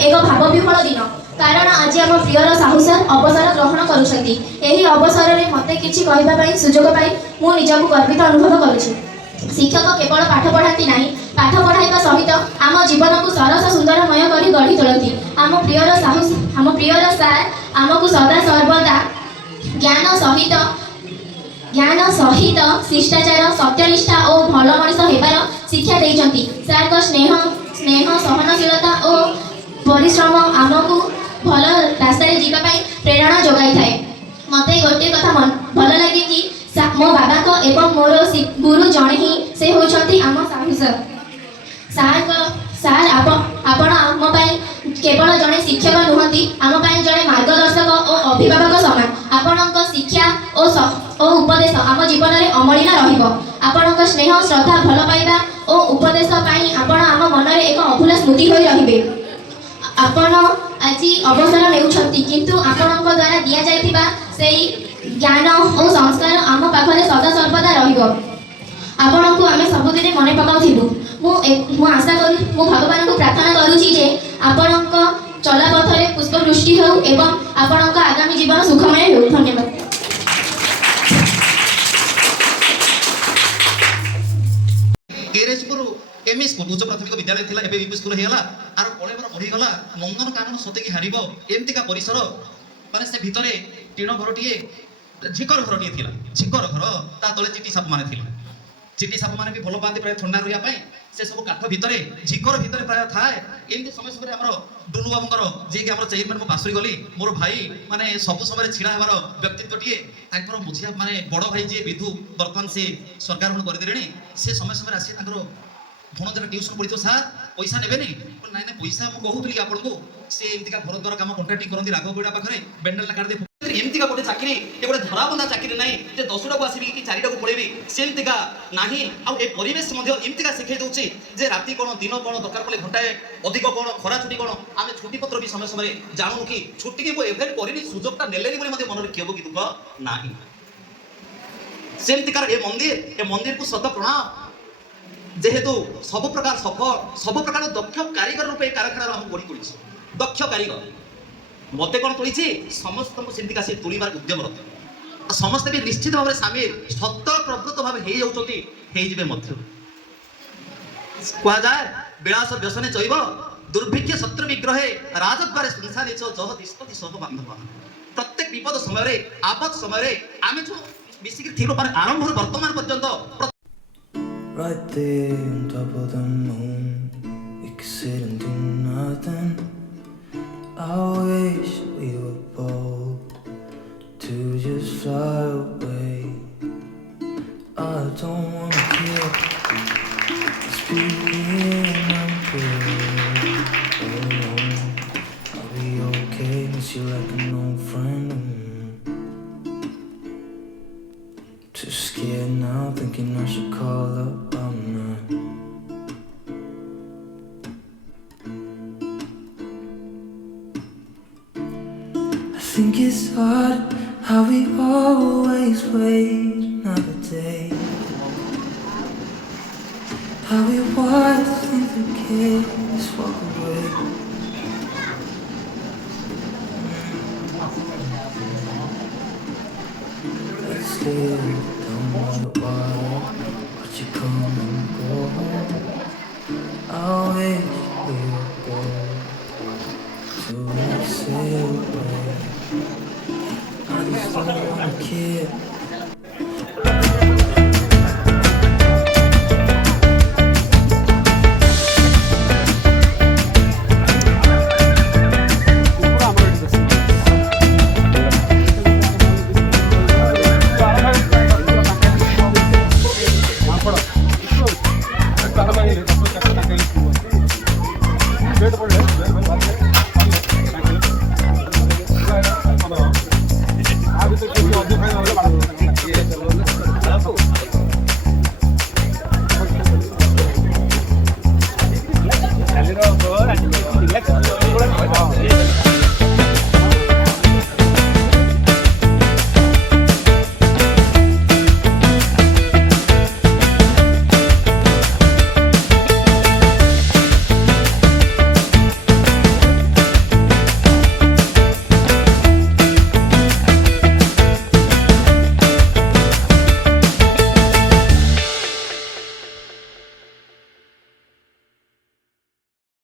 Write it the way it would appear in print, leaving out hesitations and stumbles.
एक भावविह्वल दिन कारण आज आम प्रियर साहू सर अवसर ग्रहण करुछंती। एही अवसर में मते किछि कहबा पई सुजोग पाई मु निजको गर्वित अनुभव करुछि। शिक्षक केवल पाठ पढ़ाती नहीं, पाठ पढ़ाइबा सहित आम जीवन को सरस सुंदरमय करी गढ़ी तोलती। आम प्रियर सार आमको सदा सर्वदा ज्ञान सहित शिष्टाचार सत्यनिष्ठा और भल मनिष हेबार शिक्षा देइछंती। सार को स्नेह सहनशीलता और परिश्रम आमको भल रास्ता जीवा प्रेरणा जोगाई थाए। मते गोटे कथा भल लगे कि मो बाबा को एवं मोर गुरु जड़े ही से होती आम साहू सर। सार आपण आम केवल जड़े शिक्षक नुहति, आम जड़े मार्गदर्शक और अभिभावक समान। आपण शिक्षा और उपदेश आम जीवन में अमलिन रहिबो। आपण स्नेह श्रद्धा भल पाइबा और उपदेश पाई आपण आम मन में एक अभूला स्मृति होई रहिबे। आपण आज अवसर नेउछंती किंतु आपणक द्वारा दिया जाइथिबा सेही ज्ञान और संस्कार आम पाखरे सदा सर्वदा रहिबो। आपणको आमे सबुदिने मने पकाउथिबु। मु आशा करू मु भगवान को प्रार्थना करूची जे आपणक चला पथरे पुष्पवृष्टि हो एवं आपणक आगामी जीवन सुखमय हो। धन्यवाद। केरेजपुर एमई स्कूल उच्च प्राथमिक विद्यालय थिला एबे यूपी स्कूल हेला आर कलेबर बढ़ी गला नंदन कानन सते की हारिबो एमतिका परिसर माने से भितरे टीण घरटिए झिकर घरटिए थिला। झिकर घर ता तले चिटी साप माने थिला। चिटी साप माने भी भलो पांती प्राय ठंडा रहिया पई से सब काठ भितरे झिकर भितरे प्राय थाए। एमति समय समय हमर डुनु बाबूंकर जे कि हमर चेयरमैन को पासरी गली मोर भाई माने सब समय छिड़ा हमार व्यक्तित्वटिए तांकर मुझिया माने बड़ भाई जे विधु वर्तमान से सरकार मन कर देलेनी से समय समय आसी तांकर ଭଣଜାର ଟ୍ୟୁସନ ପଢିଥିବ ସାର୍ ପଇସା ନେବେନି ନାଇଁ ନାଇଁ ପଇସା ମୁଁ କହୁଥିଲି କି ଆପଣଙ୍କୁ ସେ ଏମିତିକା ଘର ଦ୍ୱାର କାମ କଣ୍ଟ୍ରାକ୍ଟିଂ କରନ୍ତି ରାଘବ ବେଡ଼ା ପାଖରେ ବେଣ୍ଡେଲଟା କାଢି ଦେଇ ଏମିତିକା ଗୋଟେ ଚାକିରି ଏ ଗୋଟେ ଧରାବନ୍ଧା ଚାକିରି ନାହିଁ ଯେ 10ଟାକୁ ଆସିବି କି 4ଟାକୁ ପଳେଇବି ସେମିତିକା ନାହିଁ ଆଉ ଏ ପରିବେଶ ମଧ୍ୟ ଏମିତିକା ଶିଖେଇ ଦଉଛି ଯେ ରାତି କ'ଣ ଦିନ କ'ଣ ଦରକାର ପଡ଼ିଲେ ଘଣ୍ଟାଏ ଅଧିକ କ'ଣ ଖରା ଛୁଟି କ'ଣ ଆମେ ଛୁଟି ପତ୍ର ବି ସମୟ ସମୟରେ ଜାଣୁନୁ କି ଛୁଟିକି ମୁଁ ଏଭେଣ୍ଟ କରିନି ସୁଯୋଗଟା ନେଲେନି ବୋଲି ମଧ୍ୟ ମନରେ କ୍ଷୋଭ କି ଦୁଃଖ ନାହିଁ ସେମିତିକାର ଏ ମନ୍ଦିରକୁ ସତ ପ୍ରଣାମ ଯେହେତୁ ସବୁ ପ୍ରକାର ସଫଳ ସବୁ ପ୍ରକାର ଦକ୍ଷ କାରିଗର ରୂପେ ଏ କାରଖାନାର ଆମକୁ ଗଢ଼ି ତୋଳିଛି ଦକ୍ଷ କାରିଗର ମତେ କ'ଣ ତୋଳିଛି ସମସ୍ତଙ୍କୁ ସେମିତିକା ସେ ତୋଳିବାର ଉଦ୍ୟମରତ ସମସ୍ତେ ବି ନିଶ୍ଚିତ ଭାବରେ ସାମିଲ ସତ ପ୍ରବୃତ୍ତ ଭାବେ ହେଇଯାଉଛନ୍ତି ହେଇଯିବେ ମଧ୍ୟ କୁହାଯାଏ ବିଳାସ ବ୍ୟସନେ ଚୈବ ଦୁର୍ଭିକ୍ଷ ଶତ୍ରୁ ବିଗ୍ରହେ ରାଜଦ୍ୱାରେ ସଂସାରେ ଜହ ଦିଷ୍ପତି ସହ ବାନ୍ଧବ ପ୍ରତ୍ୟେକ ବିପଦ ସମୟରେ ଆପଦ ସମୟରେ ଆମେ ଯୋଉ ମିଶିକି ଥିଲୁ ମାନେ ଆରମ୍ଭରୁ ବର୍ତ୍ତମାନ ପର୍ଯ୍ୟନ୍ତ Right there on top of the moon, we could sit and do nothing. I wish we were bold to just fly away. I don't wanna kill, just be here and I'm good. Alone, I'll be okay, miss you like an old friend. Too scared now, thinking I should call up, I'm not. I think it's hard how we always wait another day. How we watch things that kids walk away. I still don't know why, but you come and go. I wish we were bold to say away. I just don't wanna care.